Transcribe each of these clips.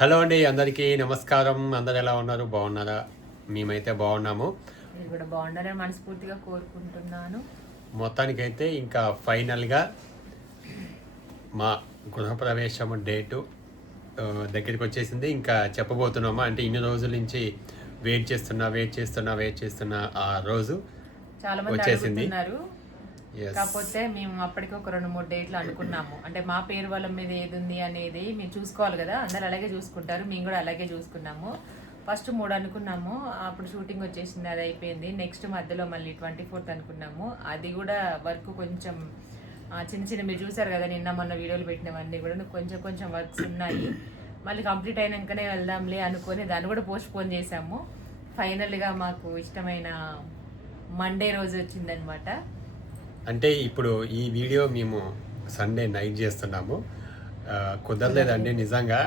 Hello అండి, అందరికీ నమస్కారం. అందరు ఎలా ఉన్నారు? బాగున్నారా? మేమైతే బాగున్నాము. మీరు కూడా బాగుండాలని మనస్ఫూర్తిగా కోరుకుంటున్నాను. మొత్తానికైతే ఇంకా ఫైనల్గా మా గృహప్రవేశం డేటు దగ్గరికి వచ్చేసింది. ఇంకా చెప్పబోతున్నామా అంటే ఇన్ని రోజుల నుంచి వెయిట్ చేస్తున్నా ఆ రోజు చాలా మంది వచ్చేసింది. అడుగుతున్నారు. ఎస్. కాకపోతే మేము అప్పటికి ఒక 2-3 డేట్లు అనుకున్నాము. అంటే మా పేరు వాళ్ళ మీద ఏది ఉంది అనేది మేము చూసుకోవాలి కదా, అందరు అలాగే చూసుకుంటారు, మేము కూడా అలాగే చూసుకున్నాము. ఫస్ట్ 3 అనుకున్నాము, అప్పుడు షూటింగ్ వచ్చేసింది, అది అయిపోయింది. నెక్స్ట్ మధ్యలో మళ్ళీ 24th అనుకున్నాము, అది కూడా వర్క్ కొంచెం చిన్న చిన్న మీరు చూసారు కదా నిన్న మొన్న వీడియోలు పెట్టినవన్నీ కూడా కొంచెం కొంచెం వర్క్స్ ఉన్నాయి. మళ్ళీ కంప్లీట్ అయినాకనే వెళ్దాంలే అనుకొని దాన్ని కూడా పోస్ట్ పోన్ చేసాము. ఫైనల్గా మాకు ఇష్టమైన మండే రోజు వచ్చిందనమాట. అంటే ఇప్పుడు ఈ వీడియో మేము సండే నైట్ చేస్తున్నాము. కుదరలేదండి నిజంగా.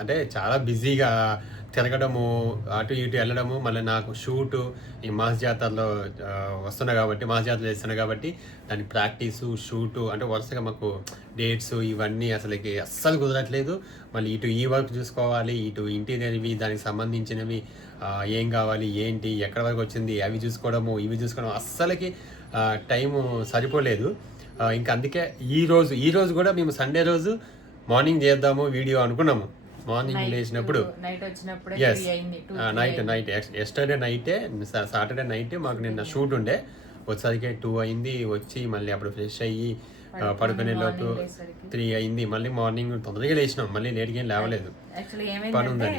అంటే చాలా బిజీగా తిరగడము, అటు ఇటు వెళ్ళడము, మళ్ళీ నాకు షూటు ఈ మాస్ జాతరలో మాస్ జాతరలో చేస్తున్నా కాబట్టి దాని ప్రాక్టీసు షూటు అంటే వరుసగా మాకు డేట్స్ ఇవన్నీ అస్సలు కుదరట్లేదు. మళ్ళీ ఇటు ఈ వర్క్ చూసుకోవాలి, ఇటు ఇంటీరియర్వి దానికి సంబంధించినవి ఏం కావాలి ఏంటి ఎక్కడ వరకు వచ్చింది అవి చూసుకోవడము ఇవి చూసుకోవడం అస్సలకి టైము సరిపోలేదు. ఇంకా అందుకే ఈ రోజు కూడా మేము సండే రోజు మార్నింగ్ చేద్దాము వీడియో అనుకున్నాము. మార్నింగ్ లేచినప్పుడు నైట్ ఎస్టర్డే నైటే సాటర్డే నైటే మాకు నిన్న షూట్ ఉండే. వచ్చేసరికి 2 అయింది. వచ్చి మళ్ళీ అప్పుడు ఫ్రెష్ అయ్యి పడుకునే లోపు 3 అయింది. మళ్ళీ మార్నింగ్ తొందరగా లేచినాం, మళ్ళీ లేట్గా ఏం లేవలేదు. యాక్చువల్లీ ఏమైందంటే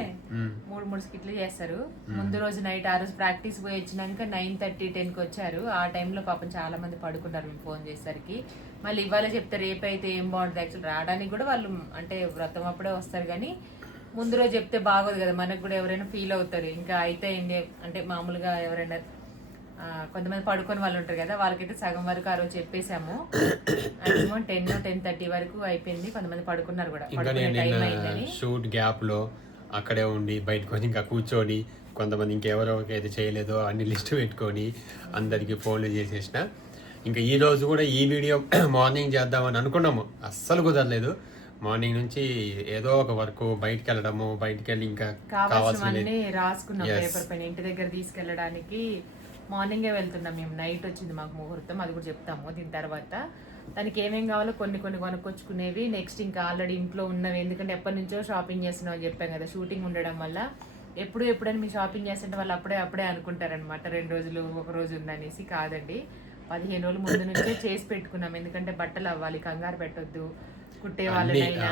3 స్కిట్లు చేస్తారు. ముందు రోజు నైట్ ఆ రోజు ప్రాక్టీస్ పోయి వచ్చినాక 9:30, 10కి వచ్చారు. ఆ టైంలో పాపం చాలా మంది పడుకున్నారు మేము ఫోన్ చేసేసరికి. మళ్ళీ ఇవాళ చెప్తే రేపు అయితే ఏం బాగుంటుంది. యాక్చువల్ రావడానికి కూడా వాళ్ళు అంటే వ్రతం అప్పుడే వస్తారు, కానీ ముందు రోజు చెప్తే బాగోదు కదా, మనకు కూడా ఎవరైనా ఫీల్ అవుతారు. ఇంకా అయితే అంటే మామూలుగా ఎవరైనా కొంతమంది పడుకొని వాళ్ళు ఉంటారు కదా, వాళ్ళకైతే సగం వరకు ఆ రోజు చెప్పేసాము. మాక్సిమం 10-10:30 వరకు అయిపోయింది. కొంతమంది పడుకున్నారు కూడా. షూట్ గ్యాప్ లో అక్కడే ఉండి బయటకు వచ్చి ఇంకా కూర్చొని కొంతమంది ఇంకెవరెవరికైతే చేయలేదో అన్ని లిస్ట్ పెట్టుకొని అందరికి ఫోన్లు చేసేసిన. ఇంకా ఈ రోజు కూడా ఈ వీడియో మార్నింగ్ చేద్దామని అనుకున్నాము, అస్సలు కుదరలేదు. మార్నింగ్ నుంచి ఏదో ఒక వర్క్ బయటకు వెళ్ళి ఇంకా కావాల్సినవన్నీ రాసుకున్నాం పేపర్ పైన. ఇంటి దగ్గర తీసుకెళ్ళడానికి మార్నింగే వెళ్తున్నాం మేము. నైట్ వచ్చింది మాకు ముహూర్తం, అది కూడా చెప్తాము దీని తర్వాత. దానికి ఏమేం కావాలో కొన్ని కొనుక్కొచ్చుకునేవి. నెక్స్ట్ ఇంకా ఆల్రెడీ ఇంట్లో ఉన్నవి, ఎందుకంటే ఎప్పటి నుంచో షాపింగ్ చేస్తున్నాం అని చెప్పాం కదా, షూటింగ్ ఉండడం వల్ల ఎప్పుడైనా మీ షాపింగ్ చేస్తుంటే వాళ్ళు అప్పుడే అనుకుంటారనమాట 2 రోజులు 1 రోజు ఉందనేసి. కాదండి, 15 రోజుల ముందు నుంచే చేసి పెట్టుకున్నాం. ఎందుకంటే బట్టలు అవ్వాలి, కంగారు పెట్టొద్దు. కుట్టే వాళ్ళనైనా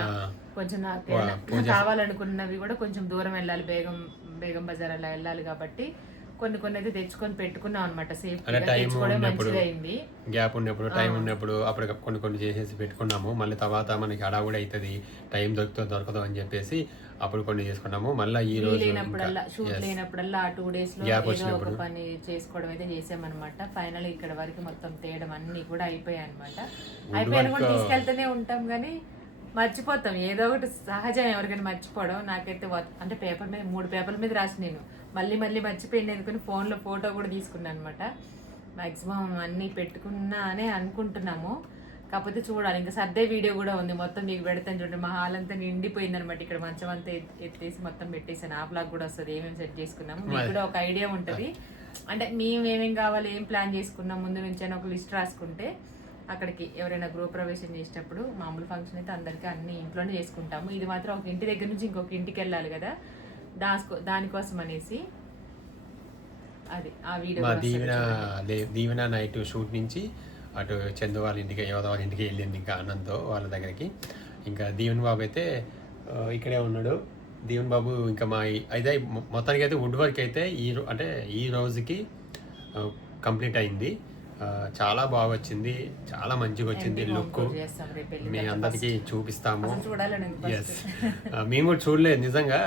కొంచెం కావాలనుకున్నవి కూడా కొంచెం దూరం వెళ్ళాలి, బేగం బజార్ అలా వెళ్ళాలి కాబట్టి కొన్ని అయితే తెచ్చుకొని పెట్టుకున్నాం అనమాట. గ్యాప్ ఉన్నప్పుడు టైం ఉన్నప్పుడు అప్పుడు కొన్ని చేసేసి పెట్టుకున్నాము. మళ్ళీ తర్వాత మనకి హడావుడి అవుతుంది, టైం దొరకదు అని చెప్పేసి అప్పుడు కొన్ని చేసుకున్నాము. మళ్ళీ ఈ రోజు షూట్ లేనప్పుడల్లా ఆ 2 days లో ఏదో ఒక పని చేసుకోవడం అయితే చేసామన్నమాట. ఫైనల్ ఇక్కడ వరకు మొత్తం తేయడం అన్ని కూడా అయిపోయాయి అనమాట. అయిపోయిన కూడా తీసుకెళ్తూనే ఉంటాం కానీ మర్చిపోతాం, ఏదో ఒకటి సహజం ఎవరికైనా మర్చిపోవడం. నాకైతే అంటే పేపర్ మీద 3 పేపర్ల మీద రాసి నేను మళ్ళీ మర్చిపోయింది ఎందుకని ఫోన్లో ఫోటో కూడా తీసుకున్నాను అనమాట. మ్యాక్సిమం అన్నీ పెట్టుకున్నా అనే అనుకుంటున్నాము. కాకపోతే చూడాలి, ఇంకా సర్దే వీడియో కూడా ఉంది, మొత్తం మీకు పెడతాను చూడండి. మా హాల్ అంతా నిండిపోయింది అనమాట. ఇక్కడ మంచం అంతా ఎత్తేసి మొత్తం పెట్టేసాను. ఆ బ్లాగ్ కూడా వస్తుంది ఏమేమి సెట్ చేసుకున్నాము, మీకు కూడా ఒక ఐడియా ఉంటుంది. అంటే మేము ఏమేమి కావాలి, ఏం ప్లాన్ చేసుకున్నాం ముందు నుంచి అని ఒక లిస్ట్ రాసుకుంటే అక్కడికి ఎవరైనా గృహప్రవేశం చేసేటప్పుడు మామూలు ఫంక్షన్ అయితే అందరికీ అన్ని ఇంట్లోనే చేసుకుంటాము. ఇది మాత్రం ఒక ఇంటి దగ్గర నుంచి ఇంకొక ఇంటికి వెళ్ళాలి కదా, దానికోసం అనేసి అది ఆ వీడియో. దీవెన నైట్ షూట్ నుంచి అటు చందు వాళ్ళ ఇంటికి యోధ వాళ్ళ ఇంటికి వెళ్ళింది ఇంకా ఆనంద్తో వాళ్ళ దగ్గరికి. ఇంకా దీవెన్ బాబు అయితే ఇక్కడే ఉన్నాడు. దీవెన్ బాబు ఇంకా అయితే మొత్తానికి అయితే వుడ్ వర్క్ అయితే ఈ రోజుకి కంప్లీట్ అయింది. చాలా బాగా వచ్చింది, చాలా మంచిగా వచ్చింది లుక్. మీ అందరికీ చూపిస్తాము. ఎస్, మేము కూడా చూడలేదు నిజంగా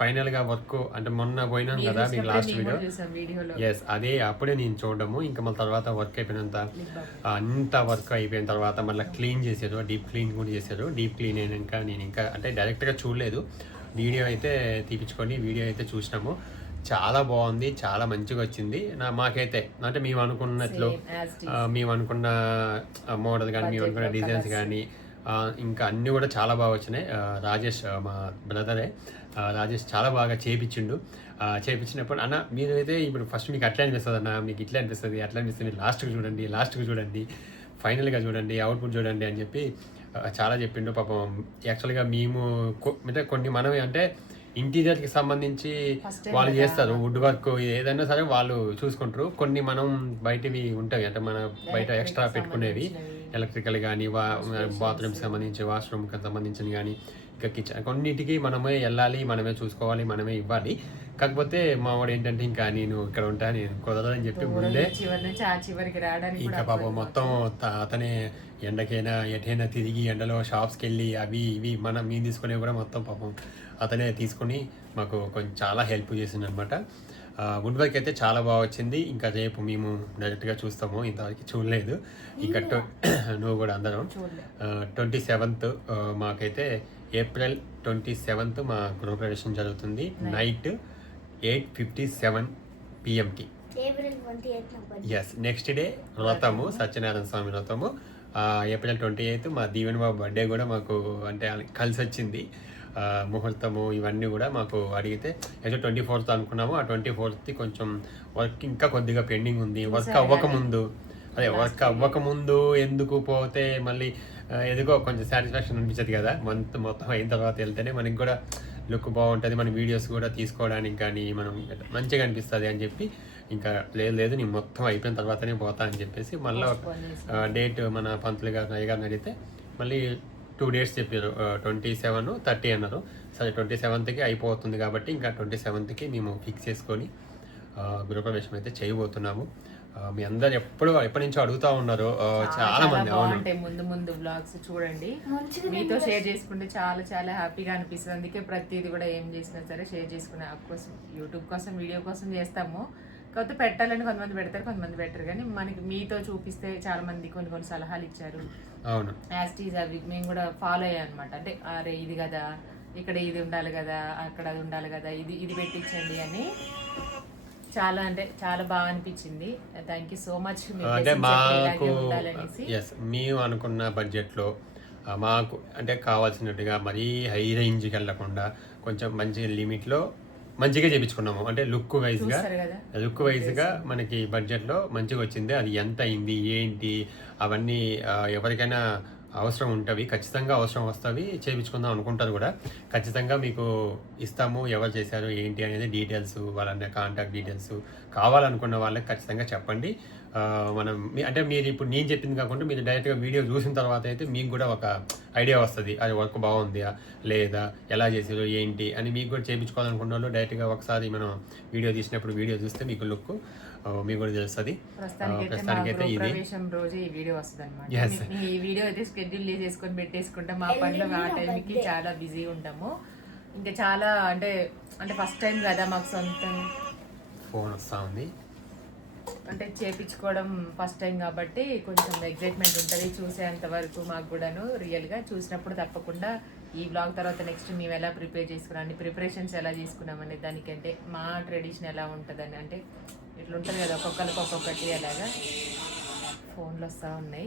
ఫైనల్ గా వర్క్. అంటే మొన్న పోయినాం కదా మీకు లాస్ట్ వీడియో. ఎస్, అదే అప్పుడే నేను చూడడము. ఇంకా మళ్ళీ తర్వాత వర్క్ అంత వర్క్ అయిపోయిన తర్వాత మళ్ళీ క్లీన్ చేశారు, డీప్ క్లీన్ కూడా చేశారు. డీప్ క్లీన్ అయినాక నేను ఇంకా అంటే డైరెక్ట్ గా చూడలేదు, వీడియో అయితే తీపించుకొని వీడియో అయితే చూసినాము. చాలా బాగుంది, చాలా మంచిగా వచ్చింది. మాకైతే అంటే మేము అనుకున్న మోడల్ కానీ మేము అనుకున్న డిజైన్స్ కానీ ఇంకా అన్నీ కూడా చాలా బాగా వచ్చినాయి. రాజేష్ మా బ్రదరే రాజేష్ చాలా బాగా చేయించిండు. చేయించినప్పుడు అన్న మీరైతే ఇప్పుడు ఫస్ట్ మీకు అట్లా అనిపిస్తుంది అన్న, మీకు ఇట్లా అనిపిస్తుంది అట్లా అనిపిస్తుంది, లాస్ట్కి చూడండి ఫైనల్గా చూడండి అవుట్పుట్ చూడండి అని చెప్పి చాలా చెప్పిండు. పాపం యాక్చువల్గా మేము అంటే కొన్ని మనమే అంటే ఇంటీరియర్కి సంబంధించి వాళ్ళు చేస్తారు, వుడ్ వర్క్ ఏదైనా సరే వాళ్ళు చూసుకుంటారు. కొన్ని మనం బయటవి ఉంటాయి అంటే మన బయట ఎక్స్ట్రా పెట్టుకునేవి ఎలక్ట్రికల్ కానీ బాత్రూమ్కి సంబంధించి వాష్రూమ్కి సంబంధించిన కానీ ఇంకా కిచెన్ కొన్నిటికి మనమే వెళ్ళాలి, మనమే చూసుకోవాలి, మనమే ఇవ్వాలి. కాకపోతే మా వాడు ఏంటంటే ఇంకా నేను ఇక్కడ ఉంటా నేను కుదరదని చెప్పి ముందే ఇంకా పాపం మొత్తం అతనే ఎండకైనా ఎటైనా తిరిగి ఎండలో షాప్స్కి వెళ్ళి అవి ఇవి మేము తీసుకునేవి కూడా మొత్తం పాపం అతనే తీసుకుని మాకు కొంచెం చాలా హెల్ప్ చేసింది అనమాట. వుడ్ వర్క్ అయితే చాలా బాగా వచ్చింది. ఇంకా రేపు మేము డైరెక్ట్గా చూస్తాము, ఇంతవరకు చూడలేదు. ఇంకా నువ్వు కూడా అందరం 27th మాకైతే ఏప్రిల్ 27th మా గృహప్రవేశం జరుగుతుంది. నైట్ 8:57 PM ఎస్. నెక్స్ట్ డే వ్రతము, సత్యనారాయణ స్వామి వ్రతము. ఏప్రిల్ 28th మా దీవెన్ బాబు బర్త్డే కూడా మాకు అంటే కలిసి వచ్చింది. ముహూర్తము ఇవన్నీ కూడా మాకు అడిగితే ఏదో 24th అనుకున్నాము. ఆ 24th కొంచెం వర్క్ ఇంకా కొద్దిగా పెండింగ్ ఉంది. వర్క్ అవ్వకముందు ఎందుకు పోతే మళ్ళీ ఎందుకో కొంచెం సాటిస్ఫాక్షన్ అనిపించదు కదా. మొత్తం అయిన తర్వాత వెళ్తేనే మనకి కూడా లుక్ బాగుంటుంది, మన వీడియోస్ కూడా తీసుకోవడానికి కానీ మనం మంచిగా అనిపిస్తుంది అని చెప్పి ఇంకా లేదు నేను మొత్తం అయిపోయిన తర్వాతనే పోతా అని చెప్పేసి మళ్ళీ డేట్ మన పంతులు గారు అయ్యగారిని అడిగితే మళ్ళీ 2 days చెప్పారు. 27, 30 అన్నారు. సరే 27th అయిపోతుంది కాబట్టి ఇంకా 27th మేము ఫిక్స్ చేసుకొని గృహప్రవేశం అయితే చేయబోతున్నాము. మీ అందరు ఎప్పటి నుంచో అడుగుతా ఉన్నారు చాలా మంది. బాగుంటాయి ముందు బ్లాగ్స్ చూడండి, మీతో షేర్ చేసుకుంటే చాలా చాలా హ్యాపీగా అనిపిస్తుంది. అందుకే ప్రతిదీ కూడా ఏం చేసినా సరే షేర్ చేసుకునే కోసం యూట్యూబ్ కోసం వీడియో కోసం చేస్తాము. కాకపోతే పెట్టాలని కొంతమంది పెడతారు, కొంతమంది పెట్టరు. కానీ మనకి మీతో చూపిస్తే చాలా మంది కొన్ని సలహాలు ఇచ్చారు. అవును, యాస్టీజ్ అవి మేము కూడా ఫాలో అయ్యాం అనమాట. అంటే అరే ఇది కదా, ఇక్కడ ఇది ఉండాలి కదా, అక్కడ అది ఉండాలి కదా, ఇది పెట్టించండి అని చాలా అంటే చాలా బాగా అనిపించింది. Thank you so much. అంటే మాకు మేము అనుకున్న బడ్జెట్లో మాకు అంటే కావాల్సినట్టుగా మరీ హై రేంజ్కి వెళ్ళకుండా కొంచెం మంచి లిమిట్లో మంచిగా చేయించుకున్నాము. అంటే లుక్ వైజ్గా మనకి బడ్జెట్లో మంచిగా వచ్చింది. అది ఎంత అయింది ఏంటి అవన్నీ ఎవరికైనా అవసరం ఉంటుంది, ఖచ్చితంగా అవసరం వస్తుంది, చేయించుకుందాం అనుకుంటారు కూడా. ఖచ్చితంగా మీకు ఇస్తాము, ఎవరు చేశారు ఏంటి అనేది డీటెయిల్స్, వాళ్ళ కాంటాక్ట్ డీటెయిల్స్ కావాలనుకున్న వాళ్ళకి ఖచ్చితంగా చెప్పండి. మనం అంటే మీరు ఇప్పుడు నేను చెప్పింది కాకుండా మీరు డైరెక్ట్గా వీడియో చూసిన తర్వాత అయితే మీకు కూడా ఒక ఐడియా వస్తుంది, అది వర్క్ బాగుందా లేదా, ఎలా చేసారు ఏంటి అని. మీకు కూడా చేయించుకోవాలనుకున్న వాళ్ళు డైరెక్ట్గా ఒకసారి మనం వీడియో తీసినప్పుడు వీడియో చూస్తే మీకు లుక్ మీకు కూడా తెలుస్తుంది. ప్రస్తుతానికైతే ఇది రోజు ఈ వీడియో వస్తుంది అనమాట. ఈ వీడియో అయితే షెడ్యూల్ చేసుకొని పెట్టేసుకుంటాం. మా పనిలో ఆ టైంకి చాలా బిజీ ఉంటాము. ఇంకా చాలా అంటే ఫస్ట్ టైం కదా మాకు సొంతం ఫోన్ వస్తూ ఉంది, అంటే చేపించుకోవడం ఫస్ట్ టైం కాబట్టి కొంచెం ఎగ్జైట్మెంట్ ఉంటుంది. చూసేంత వరకు మాకు కూడాను రియల్గా చూసినప్పుడు తప్పకుండా ఈ బ్లాగ్ తర్వాత నెక్స్ట్ మేము ఎలా ప్రిపేర్ చేసుకున్నాం, అన్ని ప్రిపరేషన్స్ ఎలా చేసుకున్నామనే దానికంటే మా ట్రెడిషన్ ఎలా ఉంటుందని, అంటే ఇట్లా ఉంటుంది కదా ఒక్కొక్కరికి ఒక్కొక్కటి అలాగా ఫోన్లు వస్తూ ఉన్నాయి.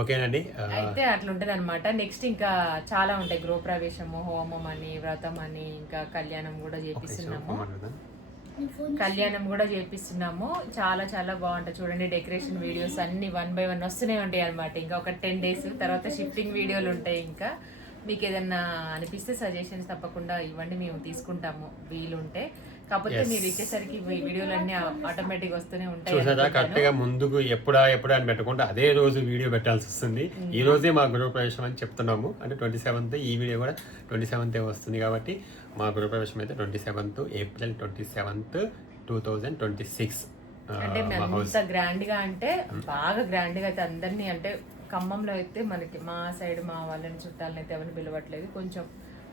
ఓకేనండి, అయితే అట్లా ఉంటుంది అనమాట. నెక్స్ట్ ఇంకా చాలా ఉంటాయి, గృహప్రవేశము, హోమం అని, వ్రతం అని, ఇంకా కళ్యాణం కూడా చేపిస్తున్నాము. చాలా చాలా బాగుంటాయి చూడండి. డెకరేషన్ వీడియోస్ అన్ని 1 by 1 వస్తూనే ఉంటాయి అనమాట. ఇంకా ఒక 10 days తర్వాత షిఫ్టింగ్ వీడియోలు ఉంటాయి. ఇంకా మీకు ఏదన్నా అనిపిస్తే సజెషన్స్ తప్పకుండా ఇవ్వండి, మేము తీసుకుంటాము వీలుంటే. కాకపోతే మీరు ఇచ్చేసరికి వీడియోలు అన్ని ఆటోమేటిక్ వస్తూనే ఉంటాయి. చూసారా, కరెక్ట్ గా ముందుకు ఎప్పుడా అని పెట్టుకుంటే అదే రోజు వీడియో పెట్టాల్సి వస్తుంది. ఈ రోజే మా గృహప్రవేశం అని చెప్తున్నాము. అంటే 27th, ఈ వీడియో కూడా 27th వస్తుంది కాబట్టి మా గృహప్రవేశం అయితే 27th ఏప్రిల్ 27th 2026. అంటే ఎంత గ్రాండ్ గా అంటే బాగా గ్రాండ్ గా అయితే అందరినీ, అంటే ఖమ్మంలో అయితే మనకి మా సైడ్ మా వాళ్ళని చుట్టాలని అయితే ఎవరిని పిలవట్లేదు. కొంచెం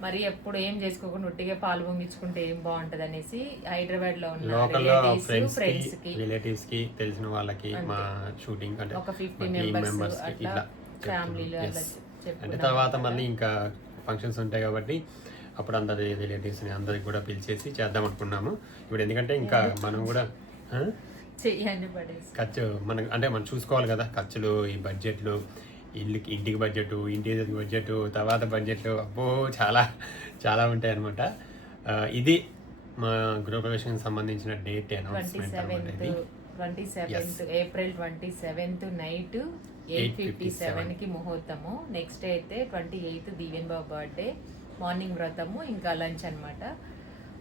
మరి ఎప్పుడు ఏం చేసుకోకుండా ఒట్టిగా పాలు పొంగించుకుంటే ఏం బాగుంటది అనేసి హైదరాబాద్ లో ఉన్న ఫ్రెండ్స్ కి, రిలేటివ్స్ కి, తెలిసిన వాళ్ళకి మా షూటింగ్ అంటే ఒక 50 మెంబర్స్ అట్లా ఫ్యామిలీలో అలా అంటే తర్వాత మళ్ళీ ఇంకా ఫంక్షన్స్ ఉంటాయి కాబట్టి అప్పుడు అందరి రిలేటివ్స్ని అందరికి కూడా పిలిచేసి చేద్దాం అనుకున్నాము. ఇప్పుడు ఎందుకంటే ఇంకా మనం కూడా చెయ్యండి పడేసి ఖర్చు మనం చూసుకోవాలి కదా, ఖర్చులు, ఈ బడ్జెట్లు ఇంటికి బడ్జెట్, ఇంటీరియర్ బడ్జెట్, తర్వాత బడ్జెట్, అబ్బో చాలా చాలా ఉంటాయి అనమాట. ఇది మా గృహప్రవేశానికి సంబంధించిన డేట్ అనౌన్స్మెంట్ అనమాట. ఇది 27th ఏప్రిల్ 27th నైట్ 8:57కి ముహూర్తము. నెక్స్ట్ డే అయితే 28th దీవెన్ బాబు బర్త్డే, మార్నింగ్ వ్రతము, ఇంకా లంచ్ అన్నమాట.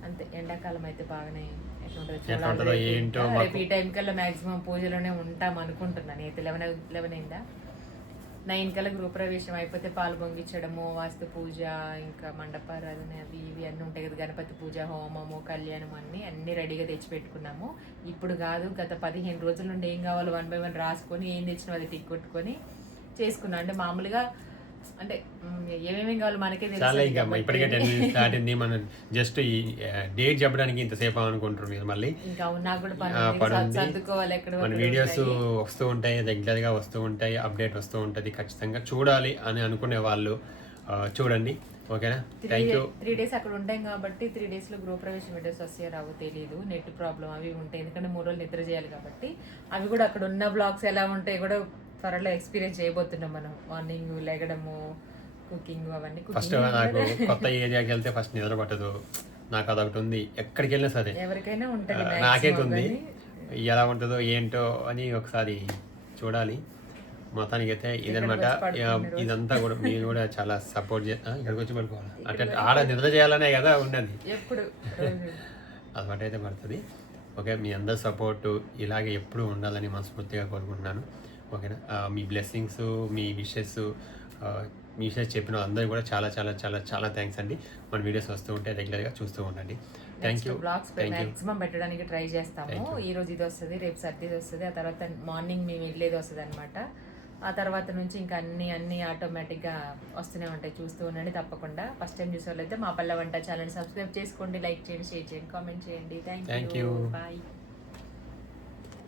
అంతే. ఎండాకాలం అయితే బాగానే ఎట్లుంటుందో ఏంటో. రేపు ఈ టైం కల్లా మాక్సిమం పూజలోనే ఉంటాం అనుకుంటున్నాను. అయితే 11 అయిందా, 9 కల్లా గృహప్రవేశం అయిపోతే పాలు పొంగించడము, వాస్తు పూజ, ఇంకా మండపారాధన, అవి ఇవి అన్నీ ఉంటాయి కదా, గణపతి పూజ, హోమము, కళ్యాణం అన్నీ రెడీగా తెచ్చి పెట్టుకున్నాము. ఇప్పుడు కాదు, గత 15 రోజుల నుండి ఏం కావాలో 1 by 1 రాసుకొని ఏం తెచ్చినా అది టిక్ కొట్టుకొని చేసుకున్నాం. అంటే మామూలుగా అంటే ఏమేమి కావాలో మనకే చాలా. ఇంకా తెలుసు. ఇప్పటికే 10 minutes దాటింది. మనం జస్ట్ ఈ డేట్ చెప్పడానికి ఇంతసేపు అనుకుంటారు మీరు. మళ్ళీ ఇంకా నాకు కూడా పని ఉంది. సర్దుకోవాలి. ఎక్కడ మన వీడియోస్ వస్తూ ఉంటాయి, రెగ్యులర్గా వస్తూ ఉంటాయి, అప్డేట్ వస్తూ ఉంటుంది. ఖచ్చితంగా చూడాలి అని అనుకునే వాళ్ళు చూడండి. ఓకేనా? Thank you. 3 days అక్కడ ఉంటాం కాబట్టి 3 days లో గృహప్రవేశం వీడియోస్ వస్తాయో రావో తెలియదు. నెట్ ప్రాబ్లం అవి ఉంటాయి, ఎందుకంటే 3 రోజులు నిద్ర చేయాలి కాబట్టి. అవి కూడా అక్కడ ఉన్న బ్లాగ్స్ ఎలా ఉంటాయి కూడా త్వరలో ఎక్స్పీరియన్స్ చేయబోతున్నాం మనం. మార్నింగ్ లెగడము, కుకింగ్, అవన్నీ. ఫస్ట్ నాకు కొత్త ఏరియాకి వెళ్తే ఫస్ట్ నిద్ర పట్టదు. నాకు అదొకటి ఉంది. ఎక్కడికి వెళ్ళినా సరే ఎవరికైనా ఉంటుంది, నాకైతే ఉంది. ఎలా ఉంటుందో ఏంటో అని ఒకసారి చూడాలి. మొత్తానికి అయితే ఇదనమాట. ఇదంతా కూడా మీరు కూడా చాలా సపోర్ట్ ఇక్కడికి వచ్చి పడుకోవాలి. అంటే ఆడ నిద్ర చేయాలనే కదా ఉన్నది ఎప్పుడు. అదొకటి అయితే పడుతుంది. ఓకే, మీ అందరి సపోర్టు ఇలాగే ఎప్పుడూ ఉండాలని మనస్ఫూర్తిగా కోరుకుంటున్నాను. ఓకేనా? మీ బ్లెస్సింగ్స్, మీ విషెస్ చెప్పిన అందరికీ కూడా చాలా చాలా చాలా చాలా థ్యాంక్స్ అండి. మన వీడియోస్ వస్తూ ఉంటే రెగ్యులర్గా చూస్తూ ఉండండి. Thank you. బ్లాగ్స్ మాక్సిమం పెట్టడానికి ట్రై చేస్తాము. ఈ రోజు ఇది వస్తుంది, రేపు సర్ది వస్తుంది, ఆ తర్వాత మార్నింగ్ మేము వెళ్ళేది వస్తుంది అనమాట. ఆ తర్వాత నుంచి ఇంకా అన్ని ఆటోమేటిక్గా వస్తూనే ఉంటాయి. చూస్తూ ఉండండి తప్పకుండా. ఫస్ట్ టైం చూసే వాళ్ళైతే మా పల్లె వంట ఛానల్ సబ్స్క్రైబ్ చేసుకోండి, లైక్ చేయండి, షేర్ చేయండి, కామెంట్ చేయండి. Thank you. బాయ్.